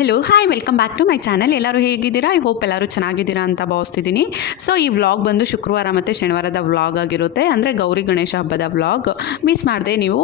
Hello hi welcome back to my channel. ಎಲ್ಲರೂ ಹೇಗಿದ್ದೀರಾ? I hope ಎಲ್ಲರೂ ಚೆನ್ನಾಗಿದ್ದೀರಾ ಅಂತ ಭಾವಿಸ್ತಿದ್ದೀನಿ. ಸೊ ಈ ವ್ಲಾಗ್ ಬಂದು ಶುಕ್ರವಾರ ಮತ್ತು ಶನಿವಾರದ ವ್ಲಾಗ್ ಆಗಿರುತ್ತೆ, ಅಂದರೆ ಗೌರಿ ಗಣೇಶ ಹಬ್ಬದ ವ್ಲಾಗ್. ಮಿಸ್ ಮಾಡಿದೆ ನೀವು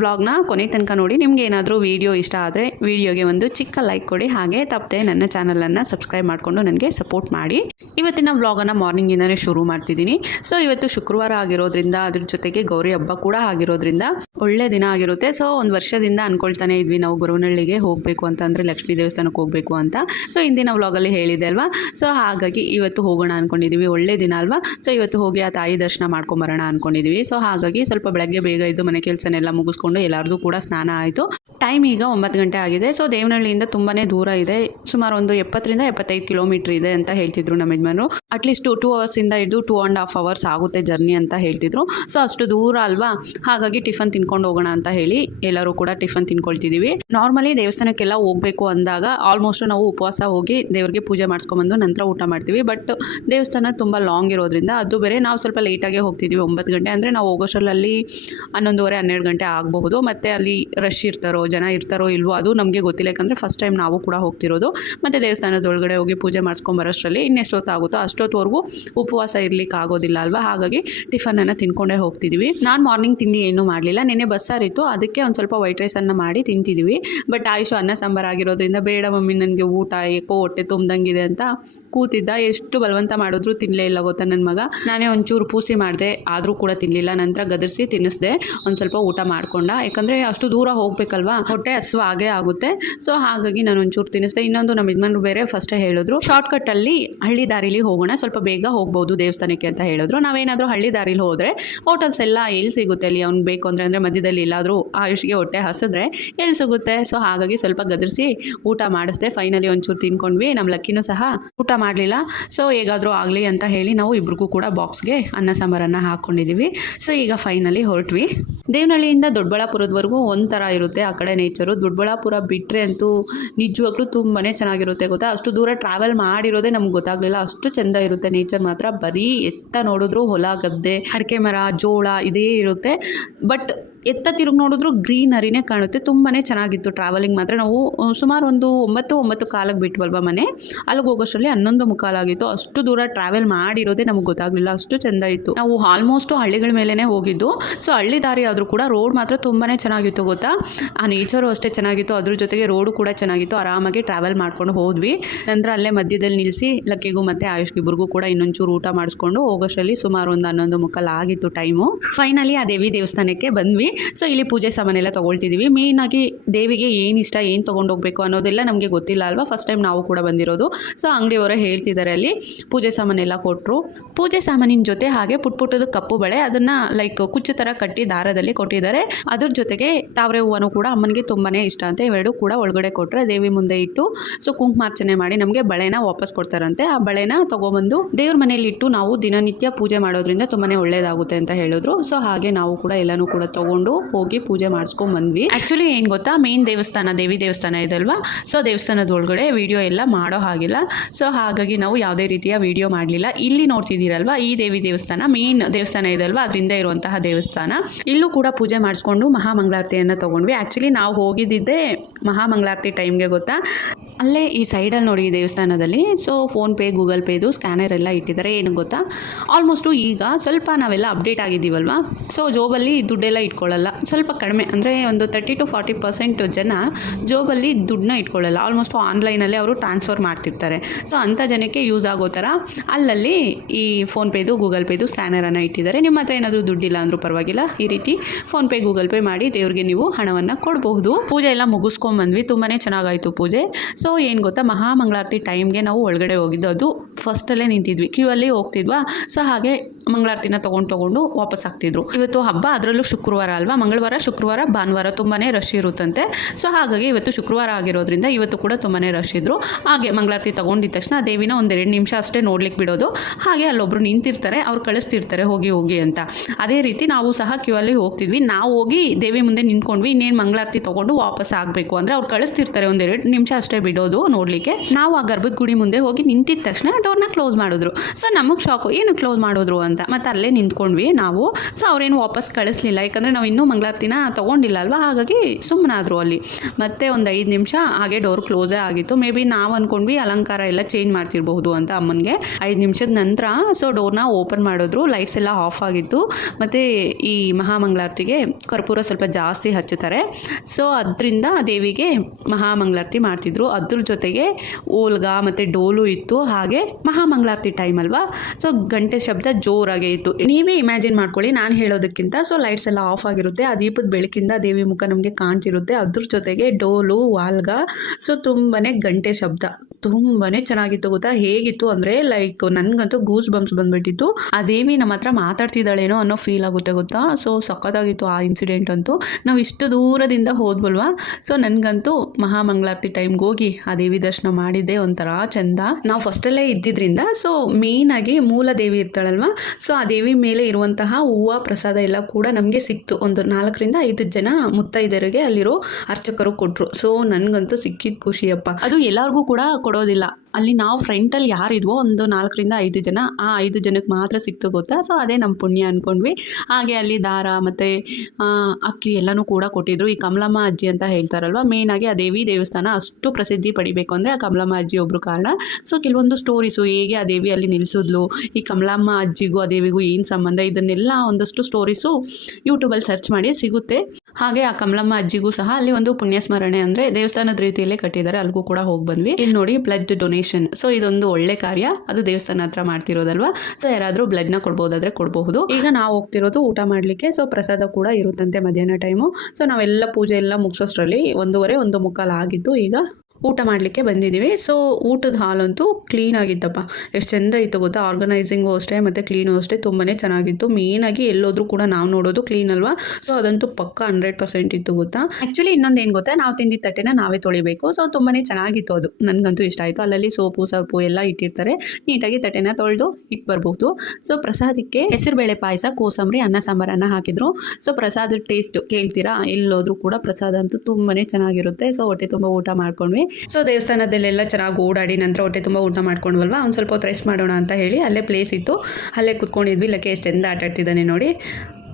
ವ್ಲಾಗ್ನ ಕೊನೆ ತನಕ ನೋಡಿ. ನಿಮಗೆ ಏನಾದರೂ ವೀಡಿಯೋ ಇಷ್ಟ ಆದರೆ ವೀಡಿಯೋಗೆ ಒಂದು ಚಿಕ್ಕ ಲೈಕ್ ಕೊಡಿ, ಹಾಗೆ ತಪ್ಪದೆ ನನ್ನ ಚಾನಲನ್ನು ಸಬ್ಸ್ಕ್ರೈಬ್ ಮಾಡಿಕೊಂಡು ನನಗೆ ಸಪೋರ್ಟ್ ಮಾಡಿ. ಇವತ್ತಿನ ವ್ಲಾಗನ್ನು ಮಾರ್ನಿಂಗಿಂದನೇ ಶುರು ಮಾಡ್ತಿದ್ದೀನಿ. ಸೊ ಇವತ್ತು ಶುಕ್ರವಾರ ಆಗಿರೋದ್ರಿಂದ, ಅದ್ರ ಜೊತೆಗೆ ಗೌರಿ ಹಬ್ಬ ಕೂಡ ಆಗಿರೋದ್ರಿಂದ ಒಳ್ಳೆ ದಿನ ಆಗಿರುತ್ತೆ. ಸೊ ಒಂದು ವರ್ಷದಿಂದ ಅಂದ್ಕೊಳ್ತಾನೆ ಇದ್ವಿ ನಾವು ಗೊರವನಹಳ್ಳಿಗೆ ಹೋಗಬೇಕು ಅಂತ, ಅಂದರೆ ಲಕ್ಷ್ಮೀ ದೇವಸ್ಥಾನಕ್ಕೆ ಹೋಗಬೇಕು ಅಂತ. ಸೊ ಇಂದಿನ ವ್ಲಾಗಲ್ಲಿ ಹೇಳಿದೆ ಅಲ್ವಾ, ಸೊ ಹಾಗಾಗಿ ಇವತ್ತು ಹೋಗೋಣ ಅಂದ್ಕೊಂಡಿದ್ದೀವಿ. ಒಳ್ಳೆ ದಿನ ಅಲ್ವಾ. ಸೊ ಇವತ್ತು ಹೋಗಿ ಆ ತಾಯಿ ದರ್ಶನ ಮಾಡ್ಕೊಂಬರೋಣ ಅಂದ್ಕೊಂಡಿದ್ದೀವಿ. ಸೊ ಹಾಗಾಗಿ ಸ್ವಲ್ಪ ಬೆಳಗ್ಗೆ ಬೇಗ ಇದ್ದು ಮನೆ ಕೆಲಸನೆಲ್ಲ ಮುಗಿಸ್ಕೊಂಡು ಎಲ್ಲರದು ಕೂಡ ಸ್ನಾನ ಆಯಿತು. ಟೈಮ್ ಈಗ 9 ಗಂಟೆ ಆಗಿದೆ. ಸೊ ದೇವನಹಳ್ಳಿಯಿಂದ ತುಂಬಾ ದೂರ ಇದೆ, ಸುಮಾರು ಒಂದು 70ರಿಂದ 75 ಕಿಲೋಮೀಟ್ರ್ ಇದೆ ಅಂತ ಹೇಳ್ತಿದ್ರು ನಮ್ಮ ಯಜಮಾನರು. ಅಟ್ಲೀಸ್ಟ್ 2 ಅವರ್ಸಿಂದ ಹಿಡಿದು 2.5 ಅವರ್ಸ್ ಆಗುತ್ತೆ ಜರ್ನಿ ಅಂತ ಹೇಳ್ತಿದ್ರು. ಸೊ ಅಷ್ಟು ದೂರ ಅಲ್ವಾ, ಹಾಗಾಗಿ ಟಿಫನ್ ತಿನ್ಕೊಂಡು ಹೋಗೋಣ ಅಂತ ಹೇಳಿ ಎಲ್ಲರೂ ಕೂಡ ಟಿಫನ್ ತಿನ್ಕೊಳ್ತಿದ್ದೀವಿ. ನಾರ್ಮಲಿ ದೇವಸ್ಥಾನಕ್ಕೆಲ್ಲ ಹೋಗಬೇಕು ಅಂದಾಗ ಆಲ್ಮೋಸ್ಟ್ ನಾವು ಉಪವಾಸ ಹೋಗಿ ದೇವ್ರಿಗೆ ಪೂಜೆ ಮಾಡಿಸ್ಕೊಂಬಂದು ನಂತರ ಊಟ ಮಾಡ್ತೀವಿ. ಬಟ್ ದೇವಸ್ಥಾನ ತುಂಬ ಲಾಂಗ್ ಇರೋದ್ರಿಂದ, ಅದು ಬೇರೆ ನಾವು ಸ್ವಲ್ಪ ಲೇಟಾಗೆ ಹೋಗ್ತಿದ್ದೀವಿ. 9 ಗಂಟೆ ಅಂದರೆ ನಾವು ಹೋಗೋಷ್ಟರಲ್ಲಿ 11:30 12 ಗಂಟೆ ಆಗಬಹುದು. ಮತ್ತು ಅಲ್ಲಿ ರಶ್ ಇರ್ತಾರೋ, ಜನ ಇರ್ತಾರೋ ಇಲ್ವೋ ಅದು ನಮಗೆ ಗೊತ್ತಿಲ್ಲ, ಯಾಕಂದರೆ ಫಸ್ಟ್ ಟೈಮ್ ನಾವು ಕೂಡ ಹೋಗ್ತಿರೋದು. ಮತ್ತು ದೇವಸ್ಥಾನದೊಳಗಡೆ ಹೋಗಿ ಪೂಜೆ ಮಾಡಿಸ್ಕೊಂಬರೋಷ್ಟರಲ್ಲಿ ಇನ್ನೆಷ್ಟೊತ್ತಾಗುತ್ತೋ ಅಷ್ಟೊತ್ತವರೆಗೂ ಉಪವಾಸ ಇರಲಿಕ್ಕೆ ಆಗೋದಿಲ್ಲ ಅಲ್ವಾ. ಹಾಗಾಗಿ ಟಿಫನನ್ನು ತಿನ್ಕೊಂಡೇ ಹೋಗ್ತಿದ್ದೀವಿ. ನಾನು ಮಾರ್ನಿಂಗ್ ತಿಂಡಿ ಏನೂ ಮಾಡಲಿಲ್ಲ, ನೆನ್ನೆ ಬಸ್ಸಾರಿತ್ತು, ಅದಕ್ಕೆ ಒಂದು ಸ್ವಲ್ಪ ವೈಟ್ ರೈಸನ್ನು ಮಾಡಿ ತಿಂತಿದ್ದೀವಿ. ಬಟ್ ಆಯುಷು ಅನ್ನ ಸಾಂಬಾರು ಆಗಿರೋದ್ರಿಂದ ಬೇಡ ಮಮ್ಮಿ ನನಗೆ ಊಟ ಏಕೋ ಹೊಟ್ಟೆ ತುಂಬ್ದಂಗಿದೆ ಅಂತ ಕೂತಿದ್ದ. ಎಷ್ಟು ಬಲವಂತ ಮಾಡಿದ್ರು ತಿನ್ನಲೇ ಇಲ್ಲ ಗೊತ್ತಾ ನನ್ನ ಮಗ. ನಾನೇ ಒಂಚೂರು ಪೂಸಿ ಮಾಡಿದೆ, ಆದರೂ ಕೂಡ ತಿನ್ನಲಿಲ್ಲ. ನಂತರ ಗದರಿಸಿ ತಿನ್ನಿಸ್ದೆ, ಒಂದು ಸ್ವಲ್ಪ ಊಟ ಮಾಡ್ಕೊಂಡ. ಯಾಕಂದರೆ ಅಷ್ಟು ದೂರ ಹೋಗ್ಬೇಕಲ್ವಾ, ಹೊಟ್ಟೆ ಹಸಿವು ಆಗೇ ಆಗುತ್ತೆ. ಸೊ ಹಾಗಾಗಿ ನಾನು ಒಂಚೂರು ತಿನ್ನಿಸ್ದೆ. ಇನ್ನೊಂದು ನಮ್ಮ ಯಜಮಾನರು ಬೇರೆ ಫಸ್ಟೇ ಹೇಳಿದ್ರು, ಶಾರ್ಟ್ಕಟ್ಟಲ್ಲಿ ಹಳ್ಳಿ ದಾರಿಲಿ ಹೋಗೋಣ, ಸ್ವಲ್ಪ ಬೇಗ ಹೋಗ್ಬೋದು ದೇವಸ್ಥಾನಕ್ಕೆ ಅಂತ ಹೇಳಿದ್ರು. ನಾವೇನಾದರೂ ಹಳ್ಳಿ ದಾರಿಲಿ ಹೋದರೆ ಹೋಟೆಲ್ಸ್ ಎಲ್ಲ ಎಲ್ಲಿ ಸಿಗುತ್ತೆ ಅಲ್ಲಿ, ಅವ್ನು ಬೇಕು ಅಂದರೆ ಮಧ್ಯದಲ್ಲಿ ಎಲ್ಲಾದರೂ ಆಯುಷ್ಗೆ ಹೊಟ್ಟೆ ಹಸಿದ್ರೆ ಎಲ್ಲಿ ಸಿಗುತ್ತೆ. ಸೊ ಹಾಗಾಗಿ ಸ್ವಲ್ಪ ಗದರಿಸಿ ಊಟ ಮಾಡಿಸ್ದೆ. ಫೈನಲಿ ಒಂಚೂರು ತಿನ್ಕೊಂಡ್ವಿ. ನಮ್ಮ ಲಕ್ಕಿನೂ ಸಹ ಊಟ ಮಾಡಲಿಲ್ಲ. ಸೊ ಹೇಗಾದರೂ ಆಗಲಿ ಅಂತ ಹೇಳಿ ನಾವು ಇಬ್ರಿಗೂ ಕೂಡ ಬಾಕ್ಸ್ಗೆ ಅನ್ನ ಸಾಂಬಾರನ್ನು ಹಾಕ್ಕೊಂಡಿದ್ದೀವಿ. ಸೊ ಈಗ ಫೈನಲಿ ಹೊರಟ್ವಿ. ದೇವನಹಳ್ಳಿಯಿಂದ ದೊಡ್ಡಬಳ್ಳಾಪುರದವರೆಗೂ ಒಂಥರ ಇರುತ್ತೆ ಆ ಕಡೆ ನೇಚರು. ದೊಡ್ಡಬಳ್ಳಾಪುರ ಬಿಟ್ಟರೆ ಅಂತೂ ನಿಜವಾಗ್ಲೂ ತುಂಬಾ ಚೆನ್ನಾಗಿರುತ್ತೆ ಗೊತ್ತಾ. ಅಷ್ಟು ದೂರ ಟ್ರಾವೆಲ್ ಮಾಡಿರೋದೇ ನಮ್ಗೆ ಗೊತ್ತಾಗಲಿಲ್ಲ, ಅಷ್ಟು ಚೆಂದ ಇರುತ್ತೆ ನೇಚರ್ ಮಾತ್ರ. ಬರೀ ಎತ್ತ ನೋಡಿದ್ರು ಹೊಲ ಗದ್ದೆ, ಅಡಿಕೆ ಮರ, ಜೋಳ ಇದೇ ಇರುತ್ತೆ. ಬಟ್ ಎತ್ತ ತಿರುಗಿ ನೋಡಿದ್ರು ಗ್ರೀನರಿನೇ ಕಾಣುತ್ತೆ. ತುಂಬಾ ಚೆನ್ನಾಗಿತ್ತು ಟ್ರಾವೆಲಿಂಗ್ ಮಾತ್ರ. ನಾವು ಸುಮಾರು ಒಂದು 9 ಕಾಲಕ್ಕೆ ಬಿಟ್ವಲ್ವ ಮನೆ, ಅಲ್ಲಿಗೆ ಹೋಗೋಷ್ಟರಲ್ಲಿ 11 ಆಗಿತ್ತು. ಅಷ್ಟು ದೂರ ಟ್ರಾವೆಲ್ ಮಾಡಿರೋದೇ ನಮಗೆ ಗೊತ್ತಾಗಲಿಲ್ಲ, ಅಷ್ಟು ಚೆಂದ ಇತ್ತು. ನಾವು ಆಲ್ಮೋಸ್ಟು ಹಳ್ಳಿಗಳ ಮೇಲೇ ಹೋಗಿದ್ದು. ಸೊ ಹಳ್ಳಿ ದಾರಿ ಆದರೂ ಕೂಡ ರೋಡ್ ಮಾತ್ರ ತುಂಬಾ ಚೆನ್ನಾಗಿತ್ತು ಗೊತ್ತಾ. ಆ ನೇಚರು ಅಷ್ಟೇ ಚೆನ್ನಾಗಿತ್ತು, ಅದ್ರ ಜೊತೆಗೆ ರೋಡು ಕೂಡ ಚೆನ್ನಾಗಿತ್ತು. ಆರಾಮಾಗಿ ಟ್ರಾವೆಲ್ ಮಾಡ್ಕೊಂಡು ಹೋದ್ವಿ. ನಂತರ ಅಲ್ಲೇ ಮಧ್ಯದಲ್ಲಿ ನಿಲ್ಲಿಸಿ ಲಕ್ಕಿಗೂ ಮತ್ತು ಆಯುಷ್ಗಿಬ್ರಿಗೂ ಕೂಡ ಇನ್ನೊಂಚೂರು ಊಟ ಮಾಡಿಸ್ಕೊಂಡು ಹೋಗೋಷ್ಟರಲ್ಲಿ ಸುಮಾರು ಒಂದು 11:15 ಆಗಿತ್ತು ಟೈಮು. ಫೈನಲಿ ಆ ದೇವಿ ದೇವಸ್ಥಾನಕ್ಕೆ ಬಂದ್ವಿ. ಸೊ ಇಲ್ಲಿ ಪೂಜೆ ಸಾಮಾನೆಲ್ಲ ತೊಗೊಳ್ತಿದ್ದೀವಿ. ಮೇಯ್ನಾಗಿ ದೇವಿಗೆ ಏನು ಇಷ್ಟ, ಏನು ತೊಗೊಂಡೋಗ್ಬೇಕು ಅನ್ನೋದೆಲ್ಲ ನಮಗೆ ಗೊತ್ತಿಲ್ಲ ಅಲ್ವಾ, ಫಸ್ಟ್ ಟೈಮ್ ನಾವು ಕೂಡ ಬಂದಿರೋದು. ಸೊ ಅಂಗಡಿಯವರೇ ಹೇಳ್ತಿದ್ದಾರೆ, ಅಲ್ಲಿ ಪೂಜೆ ಸಾಮಾನೆಲ್ಲ ಕೊಟ್ಟರು. ಪೂಜೆ ಸಾಮಾನಿನ ಜೊತೆ ಹಾಗೆ ಪುಟ್ಟದ ಕಪ್ಪು ಬಳೆ, ಅದನ್ನು ಲೈಕ್ ಕುಚ್ಚು ಥರ ಕಟ್ಟಿ ದಾರದಲ್ಲಿ ಕೊಟ್ಟಿದ್ದಾರೆ. ಅದ್ರ ಜೊತೆಗೆ ತಾವರೆ ಹೂವನು ಕೂಡ ಅಮ್ಮನಿಗೆ ತುಂಬಾ ಇಷ್ಟ ಅಂತ ಇವೆರಡು ಕೂಡ ಒಳಗಡೆ ಕೊಟ್ಟರೆ ದೇವಿ ಮುಂದೆ ಇಟ್ಟು ಸೊ ಕುಂಕುಮಾರ್ಚನೆ ಮಾಡಿ ನಮಗೆ ಬಳೆನ ವಾಪಸ್ ಕೊಡ್ತಾರಂತೆ. ಆ ಬಳೆನ ತೊಗೊಬಂದು ದೇವ್ರ ಮನೇಲಿ ಇಟ್ಟು ನಾವು ದಿನನಿತ್ಯ ಪೂಜೆ ಮಾಡೋದ್ರಿಂದ ತುಂಬಾ ಒಳ್ಳೇದಾಗುತ್ತೆ ಅಂತ ಹೇಳಿದ್ರು. ಸೊ ಹಾಗೆ ನಾವು ಕೂಡ ಎಲ್ಲನೂ ಕೂಡ ತೊಗೊಂಡು ಹೋಗಿ ಪೂಜೆ ಮಾಡಿಸ್ಕೊಂಡು ಬಂದ್ವಿ. ಆ್ಯಕ್ಚುಲಿ ಏನು ಗೊತ್ತಾ, ಮೇನ್ ದೇವಸ್ಥಾನ ದೇವಿ ದೇವಸ್ಥಾನ ಇದಲ್ವಾ, ಸೊ ದೇವಸ್ಥಾನದ ಒಳಗಡೆ ವಿಡಿಯೋ ಎಲ್ಲ ಮಾಡೋ ಹಾಗಿಲ್ಲ. ಸೊ ಹಾಗಾಗಿ ನಾವು ಯಾವುದೇ ರೀತಿಯ ವಿಡಿಯೋ ಮಾಡಲಿಲ್ಲ. ಇಲ್ಲಿ ನೋಡ್ತಿದ್ದೀರಲ್ವಾ, ಈ ದೇವಿ ದೇವಸ್ಥಾನ ಮೇನ್ ದೇವಸ್ಥಾನ ಇದಲ್ವಾ, ಅದರಿಂದ ಇರುವಂತಹ ದೇವಸ್ಥಾನ. ಇಲ್ಲೂ ಕೂಡ ಪೂಜೆ ಮಾಡಿಸ್ಕೊಂಡು ಮಹಾಮಂಗಳಾರತಿಯನ್ನು ತೊಗೊಂಡ್ವಿ. ಆ್ಯಕ್ಚುಲಿ ನಾವು ಹೋಗಿದ್ದಿದ್ದೆ ಮಹಾಮಂಗಳಾರತಿ ಟೈಮ್ಗೆ ಗೊತ್ತಾ. ಅಲ್ಲೇ ಈ ಸೈಡಲ್ಲಿ ನೋಡಿ ಈ ದೇವಸ್ಥಾನದಲ್ಲಿ ಸೊ ಫೋನ್ಪೇ, ಗೂಗಲ್ ಪೇದು ಸ್ಕ್ಯಾನರ್ ಎಲ್ಲ ಇಟ್ಟಿದ್ದಾರೆ. ಏನು ಗೊತ್ತಾ, ಆಲ್ಮೋಸ್ಟು ಈಗ ಸ್ವಲ್ಪ ನಾವೆಲ್ಲ ಅಪ್ಡೇಟ್ ಆಗಿದ್ದೀವಲ್ವಾ, ಸೊ ಜೋಬಲ್ಲಿ ದುಡ್ಡೆಲ್ಲ ಇಟ್ಕೊಳ್ಳಲ್ಲ. ಸ್ವಲ್ಪ ಕಡಿಮೆ ಅಂದರೆ ಒಂದು 30 to 40% ಜನ ಜೋಬಲ್ಲಿ ದುಡ್ಡನ್ನ ಇಟ್ಕೊಳ್ಳಲ್ಲ. ಆಲ್ಮೋಸ್ಟು ಆನ್ಲೈನಲ್ಲೇ ಅವರು ಟ್ರಾನ್ಸ್ಫರ್ ಮಾಡ್ತಿರ್ತಾರೆ. ಸೊ ಅಂಥ ಜನಕ್ಕೆ ಯೂಸ್ ಆಗೋ ಥರ ಅಲ್ಲಲ್ಲಿ ಈ ಫೋನ್ಪೇದು, ಗೂಗಲ್ ಪೇದು ಸ್ಕ್ಯಾನರನ್ನು ಇಟ್ಟಿದ್ದಾರೆ. ನಿಮ್ಮ ಹತ್ರ ಏನಾದರೂ ದುಡ್ಡಿಲ್ಲ ಅಂದರೂ ಪರವಾಗಿಲ್ಲ, ಈ ರೀತಿ ಫೋನ್ಪೇ, ಗೂಗಲ್ ಪೇ ಮಾಡಿ ದೇವ್ರಿಗೆ ನೀವು ಹಣವನ್ನು ಕೊಡಬಹುದು. ಪೂಜೆ ಎಲ್ಲ ಮುಗಿಸ್ಕೊಂಡ್ಬಂದ್ವಿ. ತುಂಬಾ ಚೆನ್ನಾಗಾಯಿತು ಪೂಜೆ. ಸೊ ಏನು ಗೊತ್ತಾ, ಮಹಾಮಂಗಳಾರತಿ ಟೈಮ್ಗೆ ನಾವು ಒಳಗಡೆ ಹೋಗಿದ್ದು, ಅದು ಫಸ್ಟಲ್ಲೇ ನಿಂತಿದ್ವಿ, ಕ್ಯೂ ಅಲ್ಲಿ ಹೋಗ್ತಿದ್ವಾ. ಸೊ ಹಾಗೆ ಮಂಗಳಾರತಿನ ತೊಗೊಂಡು ವಾಪಸ್ ಆಗ್ತಿದ್ರು. ಇವತ್ತು ಹಬ್ಬ, ಅದರಲ್ಲೂ ಶುಕ್ರವಾರ ಅಲ್ವಾ, ಮಂಗಳವಾರ, ಶುಕ್ರವಾರ, ಭಾನುವಾರ ತುಂಬಾ ರಶ್ ಇರುತ್ತಂತೆ. ಸೊ ಹಾಗಾಗಿ ಇವತ್ತು ಶುಕ್ರವಾರ ಆಗಿರೋದ್ರಿಂದ ಇವತ್ತು ಕೂಡ ತುಂಬಾ ರಶ್ ಇದ್ರು. ಹಾಗೆ ಮಂಗಳಾರತಿ ತೊಗೊಂಡಿದ್ದ ತಕ್ಷಣ ದೇವಿನ 1-2 ನಿಮಿಷ ಅಷ್ಟೇ ನೋಡ್ಲಿಕ್ಕೆ ಬಿಡೋದು. ಹಾಗೆ ಅಲ್ಲೊಬ್ರು ನಿಂತಿರ್ತಾರೆ, ಅವ್ರು ಕಳಿಸ್ತಿರ್ತಾರೆ ಹೋಗಿ ಅಂತ. ಅದೇ ರೀತಿ ನಾವು ಸಹ ಕ್ಯೂ ಅಲ್ಲಿ ಹೋಗ್ತಿದ್ವಿ. ನಾವು ಹೋಗಿ ದೇವಿ ಮುಂದೆ ನಿಂತ್ಕೊಂಡ್ವಿ. ಇನ್ನೇನು ಮಂಗಳಾರತಿ ತೊಗೊಂಡು ವಾಪಸ್ ಆಗಬೇಕು ಅಂದರೆ ಅವ್ರು ಕಳಿಸ್ತಿರ್ತಾರೆ, 1-2 ನಿಮಿಷ ಅಷ್ಟೇ ಬಿಡೋದು ನೋಡಲಿಕ್ಕೆ. ನಾವು ಆ ಗರ್ಭದ ಗುಡಿ ಮುಂದೆ ಹೋಗಿ ನಿಂತಿದ್ದ ತಕ್ಷಣ ಡೋರ್ನ ಕ್ಲೋಸ್ ಮಾಡಿದ್ರು. ಸೊ ನಮಗೆ ಶಾಕು, ಏನು ಕ್ಲೋಸ್ ಮಾಡಿದ್ರು ಅಂತ. ಮತ್ತು ಅಲ್ಲೇ ನಿಂತ್ಕೊಂಡ್ವಿ ನಾವು. ಸೊ ಅವ್ರೇನು ವಾಪಸ್ ಕಳಿಸ್ಲಿಲ್ಲ, ಯಾಕಂದರೆ ನಾವು ಇನ್ನೂ ಮಂಗಳಾರತಿನ ತೊಗೊಂಡಿಲ್ಲ ಅಲ್ವಾ, ಹಾಗಾಗಿ ಸುಮ್ಮನಾದರು ಅಲ್ಲಿ. ಮತ್ತೆ ಒಂದು 5 ನಿಮಿಷ ಹಾಗೆ ಡೋರ್ ಕ್ಲೋಸೇ ಆಗಿತ್ತು. ಮೇ ಬಿ ನಾವು ಅಂದ್ಕೊಂಡ್ವಿ ಅಲಂಕಾರ ಎಲ್ಲ ಚೇಂಜ್ ಮಾಡ್ತಿರ್ಬಹುದು ಅಂತ ಅಮ್ಮನಿಗೆ. 5 ನಿಮಿಷದ ನಂತರ ಸೊ ಡೋರ್ನ ಓಪನ್ ಮಾಡಿದ್ರು. ಲೈಟ್ಸ್ ಎಲ್ಲ ಆಫ್ ಆಗಿತ್ತು. ಮತ್ತು ಈ ಮಹಾಮಂಗಳಾರತಿಗೆ ಕರ್ಪೂರ ಸ್ವಲ್ಪ ಜಾಸ್ತಿ ಹಚ್ಚುತ್ತಾರೆ. ಸೊ ಅದರಿಂದ ದೇವಿಗೆ ಮಹಾಮಂಗಳಾರತಿ ಮಾಡ್ತಿದ್ರು. ಅದ್ರ ಜೊತೆಗೆ ಓಲ್ಗ ಮತ್ತು ಡೋಲು ಇತ್ತು. ಹಾಗೆ ಮಹಾಮಂಗಳಾರತಿ ಟೈಮ್ ಅಲ್ವಾ, ಸೊ ಗಂಟೆ ಶಬ್ದ ಜೋರಾಗೇ ಇತ್ತು. ನೀವೇ ಇಮ್ಯಾಜಿನ್ ಮಾಡ್ಕೊಳ್ಳಿ ನಾನು ಹೇಳೋದಕ್ಕಿಂತ. ಸೊ ಲೈಟ್ಸ್ ಎಲ್ಲ ಆಫ್ ಆಗಿರುತ್ತೆ, ಆ ದೀಪದ ಬೆಳಕಿಂದ ದೇವಿ ಮುಖ ನಮಗೆ ಕಾಣ್ತಿರುತ್ತೆ. ಅದ್ರ ಜೊತೆಗೆ ಡೋಲು ವಾಲ್ಗ, ಸೊ ತುಂಬಾ ಗಂಟೆ ಶಬ್ದ ತುಂಬಾ ಚೆನ್ನಾಗಿತ್ತು ಗೊತ್ತಾ. ಹೇಗಿತ್ತು ಅಂದರೆ ಲೈಕ್ ನನಗಂತೂ ಗೂಸ್ ಬಂಪ್ಸ್ ಬಂದುಬಿಟ್ಟಿತ್ತು. ಆ ದೇವಿ ನಮ್ಮ ಹತ್ರ ಮಾತಾಡ್ತಿದ್ದಾಳೇನೋ ಅನ್ನೋ ಫೀಲ್ ಆಗುತ್ತೆ ಗೊತ್ತಾ. ಸೊ ಸಖತ್ತಾಗಿತ್ತು ಆ ಇನ್ಸಿಡೆಂಟ್ ಅಂತೂ. ನಾವು ಇಷ್ಟು ದೂರದಿಂದ ಹೋದ್ವಲ್ವಾ. ಸೊ ನನಗಂತೂ ಮಹಾಮಂಗಳಾರತಿ ಟೈಮ್ಗೆ ಹೋಗಿ ಆ ದೇವಿ ದರ್ಶನ ಮಾಡಿದ್ದೆ ಒಂಥರ ಚಂದ. ನಾವು ಫಸ್ಟಲ್ಲೇ ಇದ್ದಿದ್ದರಿಂದ ಸೊ ಮೇಯ್ನಾಗಿ ಮೂಲ ದೇವಿ ಇರ್ತಾಳಲ್ವ, ಸೊ ಆ ದೇವಿ ಮೇಲೆ ಇರುವಂತಹ ಹೂವು ಪ್ರಸಾದ ಎಲ್ಲ ಕೂಡ ನಮಗೆ ಸಿಕ್ತು. ಒಂದು 4ರಿಂದ 5 ಜನ ಮುತ್ತೈದರಿಗೆ ಅಲ್ಲಿರೋ ಅರ್ಚಕರು ಕೊಟ್ಟರು. ಸೊ ನನಗಂತೂ ಸಿಕ್ಕಿದ ಖುಷಿಯಪ್ಪ. ಅದು ಎಲ್ಲರಿಗೂ ಕೂಡ ಕೊಡೋದಿಲ್ಲ. ಅಲ್ಲಿ ನಾವು ಫ್ರೆಂಟಲ್ಲಿ ಯಾರಿದ್ವೋ ಒಂದು 4ರಿಂದ 5 ಜನ, ಆ 5 ಜನಕ್ಕೆ ಮಾತ್ರ ಸಿಕ್ತು ಗೊತ್ತಾ. ಸೊ ಅದೇ ನಮ್ಮ ಪುಣ್ಯ ಅಂದ್ಕೊಂಡ್ವಿ. ಹಾಗೆ ಅಲ್ಲಿ ದಾರ ಮತ್ತು ಅಕ್ಕಿ ಎಲ್ಲನೂ ಕೂಡ ಕೊಟ್ಟಿದ್ರು. ಈ ಕಮಲಮ್ಮ ಅಜ್ಜಿ ಅಂತ ಹೇಳ್ತಾರಲ್ವ, ಮೇಯ್ನಾಗಿ ಆ ದೇವಿ ದೇವಸ್ಥಾನ ಅಷ್ಟು ಪ್ರಸಿದ್ಧಿ ಪಡಿಬೇಕು ಅಂದರೆ ಆ ಕಮಲಮ್ಮ ಅಜ್ಜಿ ಒಬ್ಬರು ಕಾರಣ. ಸೊ ಕೆಲವೊಂದು ಸ್ಟೋರೀಸು, ಹೇಗೆ ಆ ದೇವಿ ಅಲ್ಲಿ ನಿಲ್ಲಿಸಿದ್ಲು, ಈ ಕಮಲಮ್ಮ ಅಜ್ಜಿಗೂ ಆ ದೇವಿಗೂ ಏನು ಸಂಬಂಧ, ಇದನ್ನೆಲ್ಲ ಒಂದಷ್ಟು ಸ್ಟೋರೀಸು ಯೂಟ್ಯೂಬಲ್ಲಿ ಸರ್ಚ್ ಮಾಡಿ ಸಿಗುತ್ತೆ. ಹಾಗೆ ಆ ಕಮಲಮ್ಮ ಅಜ್ಜಿಗೂ ಸಹ ಅಲ್ಲಿ ಒಂದು ಪುಣ್ಯ ಸ್ಮರಣೆ ಅಂದರೆ ದೇವಸ್ಥಾನದ ರೀತಿಯಲ್ಲೇ ಕಟ್ಟಿದ್ದಾರೆ, ಅಲ್ಲಿಗೂ ಕೂಡ ಹೋಗಿ ಬಂದ್ವಿ. ಇಲ್ಲಿ ನೋಡಿ ಬ್ಲಡ್ ಡೊನೇಷನ್. ಸೊ ಇದೊಂದು ಒಳ್ಳೆ ಕಾರ್ಯ, ಅದು ದೇವಸ್ಥಾನ ಹತ್ರ ಮಾಡ್ತಿರೋದಲ್ವಾ. ಸೊ ಯಾರಾದರೂ ಬ್ಲಡ್ನ ಕೊಡ್ಬೋದಾದರೆ ಕೊಡಬಹುದು. ಈಗ ನಾವು ಹೋಗ್ತಿರೋದು ಊಟ ಮಾಡಲಿಕ್ಕೆ. ಸೊ ಪ್ರಸಾದ ಕೂಡ ಇರುತ್ತಂತೆ ಮಧ್ಯಾಹ್ನ ಟೈಮು. ಸೊ ನಾವೆಲ್ಲ ಪೂಜೆ ಎಲ್ಲ ಮುಗಿಸೋಷ್ಟರಲ್ಲಿ 1:30 ಆಗಿತ್ತು. ಈಗ ಊಟ ಮಾಡಲಿಕ್ಕೆ ಬಂದಿದ್ದೀವಿ. ಸೊ ಊಟದ ಹಾಲಂತೂ ಕ್ಲೀನ್ ಆಗಿತ್ತಪ್ಪ, ಎಷ್ಟು ಚೆಂದ ಇತ್ತು ಗೊತ್ತಾ. ಆರ್ಗನೈಸಿಂಗು ಅಷ್ಟೇ ಮತ್ತು ಕ್ಲೀನು ಅಷ್ಟೇ ತುಂಬಾ ಚೆನ್ನಾಗಿತ್ತು. ಮೇಯ್ನಾಗಿ ಎಲ್ಲೋದ್ರೂ ಕೂಡ ನಾವು ನೋಡೋದು ಕ್ಲೀನ್ ಅಲ್ವಾ. ಸೊ ಅದಂತೂ ಪಕ್ಕ 100% ಇತ್ತು ಗೊತ್ತಾ. ಆ್ಯಕ್ಚುಲಿ ಇನ್ನೊಂದು ಏನು ಗೊತ್ತಾ, ನಾವು ತಿಂದಿದ್ದ ತಟ್ಟೆನ ನಾವೇ ತೊಳಿಬೇಕು. ಸೊ ತುಂಬಾ ಚೆನ್ನಾಗಿತ್ತು, ಅದು ನನಗಂತೂ ಇಷ್ಟ ಆಯಿತು. ಅಲ್ಲಲ್ಲಿ ಸೋಪು ಎಲ್ಲ ಇಟ್ಟಿರ್ತಾರೆ, ನೀಟಾಗಿ ತಟ್ಟೆನ ತೊಳೆದು ಇಟ್ಟು ಬರ್ಬೋದು. ಸೊ ಪ್ರಸಾದಕ್ಕೆ ಹೆಸರುಬೇಳೆ ಪಾಯಸ, ಕೋಸಂಬರಿ, ಅನ್ನ ಸಾಂಬಾರನ್ನು ಹಾಕಿದ್ರು. ಸೊ ಪ್ರಸಾದದ ಟೇಸ್ಟ್ ಕೇಳ್ತೀರಾ, ಎಲ್ಲೋದ್ರೂ ಕೂಡ ಪ್ರಸಾದ ಅಂತೂ ತುಂಬಾ ಚೆನ್ನಾಗಿರುತ್ತೆ. ಸೊ ಹೊಟ್ಟೆ ತುಂಬ ಊಟ ಮಾಡ್ಕೊಂಡ್ವಿ. ಸೊ ದೇವಸ್ಥಾನದಲ್ಲೆಲ್ಲ ಚೆನ್ನಾಗಿ ಓಡಾಡಿ ನಂತರ ಹೊಟ್ಟೆ ತುಂಬ ಊಟ ಮಾಡ್ಕೊಂಡ್ವಲ್ವಾ, ಒಂದು ಸ್ವಲ್ಪ ಹೊತ್ತು ರೆಸ್ಟ್ ಮಾಡೋಣ ಅಂತ ಹೇಳಿ ಅಲ್ಲೇ ಪ್ಲೇಸ್ ಇತ್ತು, ಅಲ್ಲೇ ಕೂತ್ಕೊಂಡಿದ್ವಿ. ಲಕ್ಕೆ ಎಷ್ಟು ಚೆಂದ ಆಟ ಆಡ್ತಿದ್ದಾನೆ ನೋಡಿ.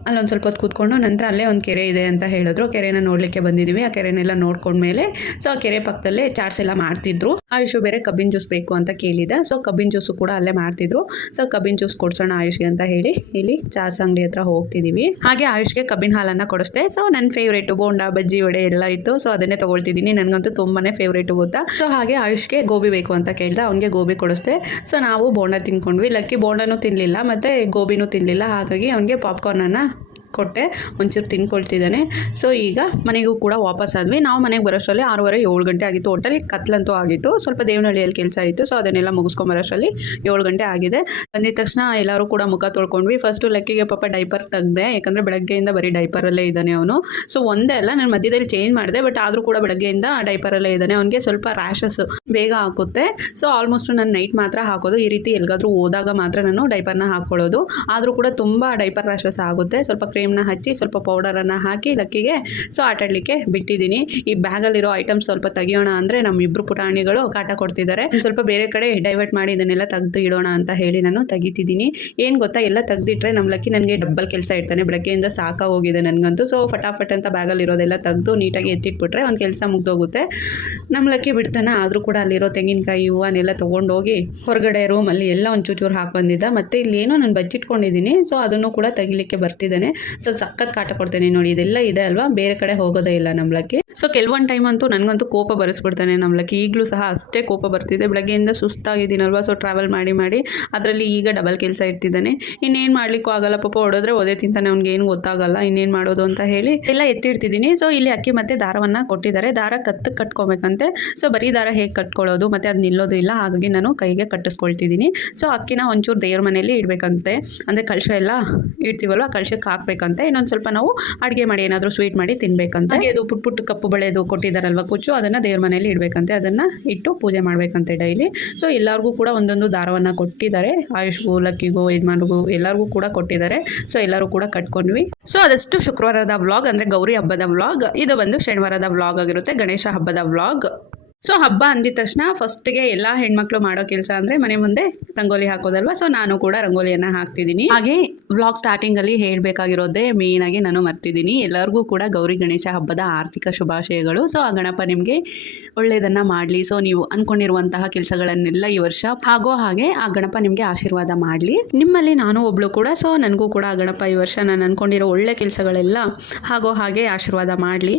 ಅಲ್ಲೊಂದು ಸ್ವಲ್ಪ ಹೊತ್ತು ಕೂತ್ಕೊಂಡು ನಂತರ ಅಲ್ಲೇ ಒಂದು ಕೆರೆ ಇದೆ ಅಂತ ಹೇಳಿದ್ರು. ಕೆರೆನ ನೋಡಲಿಕ್ಕೆ ಬಂದಿದ್ದೀವಿ. ಆ ಕೆರೆನೆಲ್ಲ ನೋಡ್ಕೊಂಡ್ಮೇಲೆ ಸೊ ಆ ಕೆರೆ ಪಕ್ಕದಲ್ಲೇ ಚಾಟ್ಸ್ ಎಲ್ಲ ಮಾಡ್ತಿದ್ರು. ಆಯುಷು ಬೇರೆ ಕಬ್ಬಿನ ಜ್ಯೂಸ್ ಬೇಕು ಅಂತ ಕೇಳಿದೆ. ಸೊ ಕಬ್ಬಿನ ಜ್ಯೂಸು ಕೂಡ ಅಲ್ಲೇ ಮಾಡ್ತಿದ್ರು. ಸೊ ಕಬ್ಬಿನ ಜ್ಯೂಸ್ ಕೊಡ್ಸೋಣ ಆಯುಷ್ಗೆ ಅಂತ ಹೇಳಿ ಇಲ್ಲಿ ಚಾಟ್ಸ್ ಅಂಗಡಿ ಹತ್ರ ಹೋಗ್ತಿದ್ದೀವಿ. ಹಾಗೆ ಆಯುಷ್ಗೆ ಕಬ್ಬಿನ ಹಾಲನ್ನು ಕೊಡಿಸ್ದೆ. ಸೊ ನನ್ನ ಫೇವ್ರೇಟು ಬೋಂಡಾ, ಬಜ್ಜಿ, ವಡೆ ಎಲ್ಲ ಇತ್ತು. ಸೊ ಅದನ್ನೇ ತೊಗೊಳ್ತಿದ್ದೀನಿ, ನನಗಂತೂ ತುಂಬಾ ಫೇವ್ರೇಟು ಗೊತ್ತಾ. ಸೊ ಹಾಗೆ ಆಯುಷ್ಗೆ ಗೋಬಿ ಬೇಕು ಅಂತ ಕೇಳ್ದೆ, ಅವನಿಗೆ ಗೋಬಿ ಕೊಡಿಸ್ದೆ. ಸೊ ನಾವು ಬೋಂಡಾ ತಿನ್ಕೊಂಡ್ವಿ. ಲಕ್ಕಿ ಬೋಂಡಾನು ತಿನ್ನಲಿಲ್ಲ ಮತ್ತು ಗೋಬಿನೂ ತಿನ್ನಲಿಲ್ಲ, ಹಾಗಾಗಿ ಅವನಿಗೆ ಪಾಪ್ಕಾರ್ನನ್ನು ಕೊಟ್ಟೆ, ಒಂಚೂರು ತಿನ್ಕೊಳ್ತಿದ್ದಾನೆ. ಸೊ ಈಗ ಮನೆಗೂ ಕೂಡ ವಾಪಸ್ ಆದ್ವಿ. ನಾವು ಮನೆಗೆ ಬರೋಷ್ಟರಲ್ಲಿ 6:30-7 ಗಂಟೆ ಆಗಿತ್ತು. ಒಟ್ಟಲ್ಲಿ ಕತ್ಲಂತೂ ಆಗಿತ್ತು. ಸ್ವಲ್ಪ ದೇವನಹಳ್ಳಿಯಲ್ಲಿ ಕೆಲಸ ಇತ್ತು. ಸೊ ಅದನ್ನೆಲ್ಲ ಮುಗಿಸ್ಕೊಂಬರೋಷ್ಟರಲ್ಲಿ 7 ಗಂಟೆ ಆಗಿದೆ. ಬಂದಿದ ತಕ್ಷಣ ಎಲ್ಲರೂ ಕೂಡ ಮುಖ ತೊಳ್ಕೊಂಡ್ವಿ. ಫಸ್ಟು ಲಕ್ಕಿಗೆ ಪಾಪ ಡೈಪರ್ ತೆಗ್ದೆ, ಯಾಕಂದರೆ ಬೆಳಗ್ಗೆಯಿಂದ ಬರೀ ಡೈಪರಲ್ಲೇ ಇದ್ದಾನೆ ಅವನು. ಸೊ ಒಂದೇ ಅಲ್ಲ, ನಾನು ಮಧ್ಯದಲ್ಲಿ ಚೇಂಜ್ ಮಾಡಿದೆ, ಬಟ್ ಆದರೂ ಕೂಡ ಬೆಳಗ್ಗೆಯಿಂದ ಡೈಪರಲ್ಲೇ ಇದ್ದಾನೆ. ಅವನಿಗೆ ಸ್ವಲ್ಪ ರ್ಯಾಷಸ್ ಬೇಗ ಹಾಕುತ್ತೆ. ಸೊ ಆಲ್ಮೋಸ್ಟ್ ನಾನು ನೈಟ್ ಮಾತ್ರ ಹಾಕೋದು, ಈ ರೀತಿ ಎಲ್ಲಿಗಾದ್ರೂ ಹೋದಾಗ ಮಾತ್ರ ನಾನು ಡೈಪರ್ನ ಹಾಕ್ಕೊಳ್ಳೋದು. ಆದರೂ ಕೂಡ ತುಂಬ ಡೈಪರ್ ರ್ಯಾಷಸ್ ಆಗುತ್ತೆ. ಸ್ವಲ್ಪ ಕ್ರೀಮ್ನ ಹಚ್ಚಿ ಸ್ವಲ್ಪ ಪೌಡರನ್ನು ಹಾಕಿ ಲಕ್ಕಿಗೆ ಸೊ ಆಟಾಡಲಿಕ್ಕೆ ಬಿಟ್ಟಿದ್ದೀನಿ. ಈ ಬ್ಯಾಗಲ್ಲಿರೋ ಐಟಮ್ಸ್ ಸ್ವಲ್ಪ ತೆಗಿಯೋಣ ಅಂದರೆ ನಮ್ಮಿಬ್ಬರು ಪುಟಾಣಿಗಳು ಕಾಟ ಕೊಡ್ತಿದ್ದಾರೆ. ಸ್ವಲ್ಪ ಬೇರೆ ಕಡೆ ಡೈವರ್ಟ್ ಮಾಡಿ ಇದನ್ನೆಲ್ಲ ತೆಗೆದು ಇಡೋಣ ಅಂತ ಹೇಳಿ ನಾನು ತೆಗಿತಿದ್ದೀನಿ. ಏನು ಗೊತ್ತಾ, ಎಲ್ಲ ತೆಗೆದಿಟ್ರೆ ನಮ್ಮ ಲಕ್ಕಿ ನನಗೆ ಡಬ್ಬಲ್ ಕೆಲಸ ಇರ್ತಾನೆ. ಬೆಳಗ್ಗೆಯಿಂದ ಸಾಕ ಹೋಗಿದೆ ನನಗಂತೂ. ಸೊ ಫಟಾಫಟ್ ಅಂತ ಬ್ಯಾಗಲ್ಲಿರೋದೆಲ್ಲ ತೆಗೆದು ನೀಟಾಗಿ ಎತ್ತಿಟ್ಬಿಟ್ರೆ ಒಂದು ಕೆಲಸ ಮುಗ್ದೋಗುತ್ತೆ. ನಮ್ಮ ಲಕ್ಕಿ ಬಿಡ್ತಾನೆ. ಆದರೂ ಕೂಡ ಅಲ್ಲಿರೋ ತೆಂಗಿನಕಾಯಿ ಹೂವನ್ನೆಲ್ಲ ತೊಗೊಂಡೋಗಿ ಹೊರಗಡೆ ರೂಮಲ್ಲಿ ಎಲ್ಲ ಒಂಚೂರು ಹಾಕಿ ಬಂದಿದ್ದ. ಮತ್ತು ಇಲ್ಲೇನೋ ನಾನು ಬಚ್ಚಿಟ್ಕೊಂಡಿದ್ದೀನಿ. ಸೊ ಅದನ್ನು ಕೂಡ ತೆಗಿಲಿಕ್ಕೆ ಬರ್ತಿದ್ದಾನೆ. ಸೊ ಸಖತ್ ಕಾಟ ಕೊಡ್ತೇನೆ ನೋಡಿ. ಇದೆಲ್ಲ ಇದೆ ಅಲ್ವಾ, ಬೇರೆ ಕಡೆ ಹೋಗೋದೇ ಇಲ್ಲ ನಮ್ಮ ಲಕ್ಕಿ. ಸೊ ಕೆಲವೊಂದು ಟೈಮ್ ಅಂತೂ ನನಗಂತೂ ಕೋಪ ಬರೆಸ್ಬಿಡ್ತಾನೆ ನಮ್ಮ ಲಕ್ಕಿ. ಈಗಲೂ ಸಹ ಅಷ್ಟೇ ಕೋಪ ಬರ್ತಿದೆ. ಬೆಳಗ್ಗೆಯಿಂದ ಸುಸ್ತಾಗಿದ್ದೀನಲ್ವ, ಸೊ ಟ್ರಾವೆಲ್ ಮಾಡಿ ಅದರಲ್ಲಿ ಈಗ ಡಬಲ್ ಕೆಲಸ ಇರ್ತಿದ್ದಾನೆ. ಇನ್ನೇನು ಮಾಡ್ಲಿಕ್ಕೂ ಆಗಲ್ಲ, ಪಾಪ ಹೊಡೋದ್ರೆ ಒದೆ ತಿಂತಾನೆ, ಅವ್ನಿಗೆ ಏನು ಗೊತ್ತಾಗಲ್ಲ ಇನ್ನೇನು ಮಾಡೋದು ಅಂತ ಹೇಳಿ ಎಲ್ಲ ಎತ್ತಿಡ್ತಿದ್ದೀನಿ. ಸೊ ಇಲ್ಲಿ ಅಕ್ಕಿ ಮತ್ತು ದಾರವನ್ನು ಕೊಟ್ಟಿದ್ದಾರೆ. ದಾರ ಕಟ್ಕೋಬೇಕಂತೆ. ಸೊ ಬರೀ ದಾರ ಹೇಗೆ ಕಟ್ಕೊಳ್ಳೋದು ಮತ್ತು ಅದು ನಿಲ್ಲೋದು ಇಲ್ಲ, ಹಾಗಾಗಿ ನಾನು ಕೈಗೆ ಕಟ್ಟಿಸ್ಕೊಳ್ತಿದ್ದೀನಿ. ಸೊ ಅಕ್ಕಿನ ಒಂಚೂರು ದೇವ್ರ ಮನೆಯಲ್ಲಿ ಇಡಬೇಕಂತೆ, ಅಂದರೆ ಕಳಶ ಎಲ್ಲ ಇಡ್ತೀವಲ್ವ, ಕಳಶಕ್ಕೆ ಹಾಕಬೇಕಂತೆ. ಇನ್ನೊಂದು ಸ್ವಲ್ಪ ನಾವು ಅಡುಗೆ ಮಾಡಿ ಏನಾದರೂ ಸ್ವೀಟ್ ಮಾಡಿ ತಿನ್ನಬೇಕಂತ. ಹಾಗೆ ಅದು ಪುಟ್ಟು ಕಪ್ಪು ಬಳೆದು ಕೊಟ್ಟಿದ್ದಾರಲ್ವ ಕುಚ್ಚು, ಅದನ್ನು ದೇವ್ರ ಮನೆಯಲ್ಲಿ ಇಡಬೇಕಂತೆ. ಅದನ್ನು ಇಟ್ಟು ಪೂಜೆ ಮಾಡಬೇಕಂತೆ ಡೈಲಿ. ಸೊ ಎಲ್ಲರಿಗೂ ಕೂಡ ಒಂದೊಂದು ದಾರವನ್ನು ಕೊಟ್ಟಿದ್ದಾರೆ. ಆಯುಷ್ಗೂ, ಲಕ್ಕಿಗೂ, ಯಜಮಾನ್ರಿಗೂ ಎಲ್ಲರಿಗೂ ಕೂಡ ಕೊಟ್ಟಿದ್ದಾರೆ. ಸೊ ಎಲ್ಲರೂ ಕೂಡ ಕಟ್ಕೊಂಡ್ವಿ. ಸೊ ಅದಷ್ಟು ಶುಕ್ರವಾರದ ವ್ಲಾಗ್, ಅಂದರೆ ಗೌರಿ ಹಬ್ಬದ ವ್ಲಾಗ್. ಇದು ಬಂದು ಶನಿವಾರದ ವ್ಲಾಗ್ ಆಗಿರುತ್ತೆ, ಗಣೇಶ ಹಬ್ಬದ ವ್ಲಾಗ್. ಸೊ ಹಬ್ಬ ಅಂದಿದ ತಕ್ಷಣ ಫಸ್ಟ್ಗೆ ಎಲ್ಲ ಹೆಣ್ಮಕ್ಳು ಮಾಡೋ ಕೆಲಸ ಅಂದರೆ ಮನೆ ಮುಂದೆ ರಂಗೋಲಿ ಹಾಕೋದಲ್ವ. ಸೊ ನಾನು ಕೂಡ ರಂಗೋಲಿಯನ್ನು ಹಾಕ್ತಿದ್ದೀನಿ. ಹಾಗೆ ವ್ಲಾಗ್ ಸ್ಟಾರ್ಟಿಂಗಲ್ಲಿ ಹೇಳಬೇಕಾಗಿರೋದೇ ಮೇಯ್ನಾಗಿ ನಾನು ಮರ್ತಿದ್ದೀನಿ. ಎಲ್ಲರಿಗೂ ಕೂಡ ಗೌರಿ ಗಣೇಶ ಹಬ್ಬದ ಆರ್ಥಿಕ ಶುಭಾಶಯಗಳು. ಸೊ ಆ ಗಣಪ ನಿಮಗೆ ಒಳ್ಳೆಯದನ್ನು ಮಾಡಲಿ. ಸೊ ನೀವು ಅಂದ್ಕೊಂಡಿರುವಂತಹ ಕೆಲಸಗಳನ್ನೆಲ್ಲ ಈ ವರ್ಷ ಆಗೋ ಹಾಗೆ ಆ ಗಣಪ ನಿಮಗೆ ಆಶೀರ್ವಾದ ಮಾಡಲಿ. ನಿಮ್ಮಲ್ಲಿ ನಾನು ಒಬ್ಳು ಕೂಡ. ಸೊ ನನಗೂ ಕೂಡ ಆ ಗಣಪ ಈ ವರ್ಷ ನಾನು ಅಂದ್ಕೊಂಡಿರೋ ಒಳ್ಳೆ ಕೆಲಸಗಳೆಲ್ಲ ಆಗೋ ಹಾಗೆ ಆಶೀರ್ವಾದ ಮಾಡಲಿ.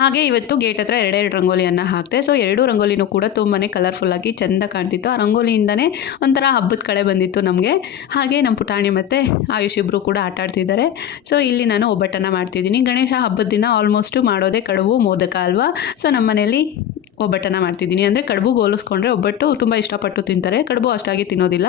ಹಾಗೆ ಇವತ್ತು ಗೇಟ್ ಹತ್ರ ಎರಡೆರಡು ರಂಗೋಲಿಯನ್ನು ಹಾಕ್ತೆ. ಸೊ ಎರಡು ರಂಗೋಲಿನೂ ಕೂಡ ತುಂಬಾ ಕಲರ್ಫುಲ್ಲಾಗಿ ಚೆಂದ ಕಾಣ್ತಿತ್ತು. ಆ ರಂಗೋಲಿಯಿಂದನೇ ಒಂಥರ ಹಬ್ಬದ ಕಳೆ ಬಂದಿತ್ತು ನಮಗೆ. ಹಾಗೆ ನಮ್ಮ ಪುಟಾಣಿ ಮತ್ತು ಆಯುಷ್ ಇಬ್ಬರು ಕೂಡ ಆಟ ಆಡ್ತಿದ್ದಾರೆ. ಸೊ ಇಲ್ಲಿ ನಾನು ಒಬ್ಬಟ್ಟನ್ನು ಮಾಡ್ತಿದ್ದೀನಿ. ಗಣೇಶ ಹಬ್ಬದ ದಿನ ಆಲ್ಮೋಸ್ಟು ಮಾಡೋದೇ ಕಡುಬು ಮೋದಕ ಅಲ್ವಾ. ಸೊ ನಮ್ಮ ಮನೆಯಲ್ಲಿ ಒಬ್ಬಟ್ಟನ್ನು ಮಾಡ್ತಿದ್ದೀನಿ. ಅಂದರೆ ಕಡುಬು ಹೋಲಿಸ್ಕೊಂಡ್ರೆ ಒಬ್ಬಟ್ಟು ತುಂಬ ಇಷ್ಟಪಟ್ಟು ತಿಂತಾರೆ, ಕಡುಬು ಅಷ್ಟಾಗಿ ತಿನ್ನೋದಿಲ್ಲ.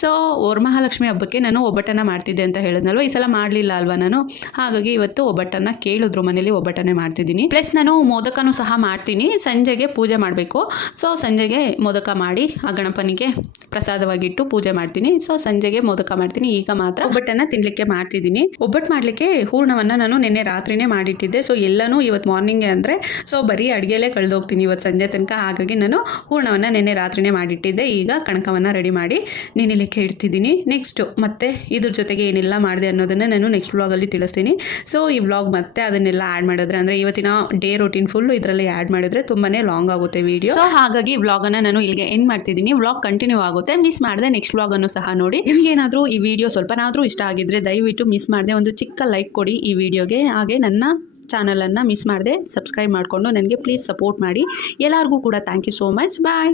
ಸೊ ವರಮಹಾಲಕ್ಷ್ಮಿ ಹಬ್ಬಕ್ಕೆ ನಾನು ಒಬ್ಬಟ್ಟನ್ನು ಮಾಡ್ತಿದ್ದೆ ಅಂತ ಹೇಳಿದ್ನಲ್ವ, ಈ ಸಲ ಮಾಡಲಿಲ್ಲ ಅಲ್ವಾ ನಾನು. ಹಾಗಾಗಿ ಇವತ್ತು ಒಬ್ಬಟ್ಟನ್ನು ಕೇಳಿದ್ರು ಮನೇಲಿ, ಒಬ್ಬಟ್ಟನ್ನೇ ಮಾಡ್ತಿದ್ದೀನಿ. ಪ್ಲಸ್ ನಾನು ಮೋದಕನೂ ಸಹ ಮಾಡ್ತೀನಿ. ಸಂಜೆಗೆ ಪೂಜೆ ಮಾಡಬೇಕು. ಸೊ ಸಂಜೆಗೆ ಮೋದಕ ಮಾಡಿ ಆ ಗಣಪನಿಗೆ ಪ್ರಸಾದವಾಗಿಟ್ಟು ಪೂಜೆ ಮಾಡ್ತೀನಿ. ಸೊ ಸಂಜೆಗೆ ಮೋದಕ ಮಾಡ್ತೀನಿ. ಈಗ ಮಾತ್ರ ಒಬ್ಬಟ್ಟನ್ನು ತಿನ್ನಲಿಕ್ಕೆ ಮಾಡ್ತಿದ್ದೀನಿ. ಒಬ್ಬಟ್ಟು ಮಾಡಲಿಕ್ಕೆ ಹೂರ್ಣವನ್ನು ನಾನು ನಿನ್ನೆ ರಾತ್ರಿನೇ ಮಾಡಿಟ್ಟಿದ್ದೆ. ಸೊ ಎಲ್ಲನೂ ಇವತ್ತು ಮಾರ್ನಿಂಗೆ ಅಂದರೆ ಸೊ ಬರೀ ಅಡುಗೆಯಲ್ಲೇ ಕಳೆದೋಗ್ತೀನಿ ಇವತ್ತು ಸಂಜೆ ತನಕ. ಹಾಗಾಗಿ ನಾನು ಹೂರ್ಣವನ್ನು ನಿನ್ನೆ ರಾತ್ರಿನೇ ಮಾಡಿಟ್ಟಿದ್ದೆ. ಈಗ ಕಣಕವನ್ನು ರೆಡಿ ಮಾಡಿ ನೆನೆಲಿಕ್ಕೆ ಇಡ್ತಿದ್ದೀನಿ. ನೆಕ್ಸ್ಟು ಮತ್ತೆ ಇದ್ರ ಜೊತೆಗೆ ಏನೆಲ್ಲ ಮಾಡಿದೆ ಅನ್ನೋದನ್ನು ನಾನು ನೆಕ್ಸ್ಟ್ ವ್ಲಾಗಲ್ಲಿ ತಿಳಿಸ್ತೀನಿ. ಸೊ ಈ ವ್ಲಾಗ್ ಮತ್ತೆ ಅದನ್ನೆಲ್ಲ ಆ್ಯಡ್ ಮಾಡಿದ್ರೆ ಅಂದರೆ ಇವತ್ತಿನ ಡೇ ರೂಟೀನ್ ಫುಲ್ಲು ಇದರಲ್ಲಿ ಆ್ಯಡ್ ಮಾಡಿದ್ರೆ ತುಂಬಾ ಲಾಂಗ್ ಆಗುತ್ತೆ ವಿಡಿಯೋ. ಸೊ ಹಾಗಾಗಿ ವ್ಲಾಗನ್ನು ನಾನು ಇಲ್ಲಿಗೆ ಎಂಡ್ ಮಾಡ್ತಿದ್ದೀನಿ. ವ್ಲಾಗ್ ಕಂಟಿನ್ಯೂ ಆಗುತ್ತೆ. ಮಿಸ್ ಮಾಡಿದೆ ನೆಕ್ಸ್ಟ್ ವ್ಲಾಗನ್ನು ಸಹ ನೋಡಿ. ನಿಮಗೇನಾದರೂ ಈ ವಿಡಿಯೋ ಸ್ವಲ್ಪನಾದರೂ ಇಷ್ಟ ಆಗಿದ್ರೆ ದಯವಿಟ್ಟು ಮಿಸ್ ಮಾಡಿದೆ ಒಂದು ಚಿಕ್ಕ ಲೈಕ್ ಕೊಡಿ ಈ ವಿಡಿಯೋಗೆ. ಹಾಗೆ ನನ್ನ ಚಾನಲನ್ನು ಮಿಸ್ ಮಾಡದೆ ಸಬ್ಸ್ಕ್ರೈಬ್ ಮಾಡಿಕೊಂಡು ನನಗೆ ಪ್ಲೀಸ್ ಸಪೋರ್ಟ್ ಮಾಡಿ. ಎಲ್ಲರಿಗೂ ಕೂಡ thank you so much. Bye.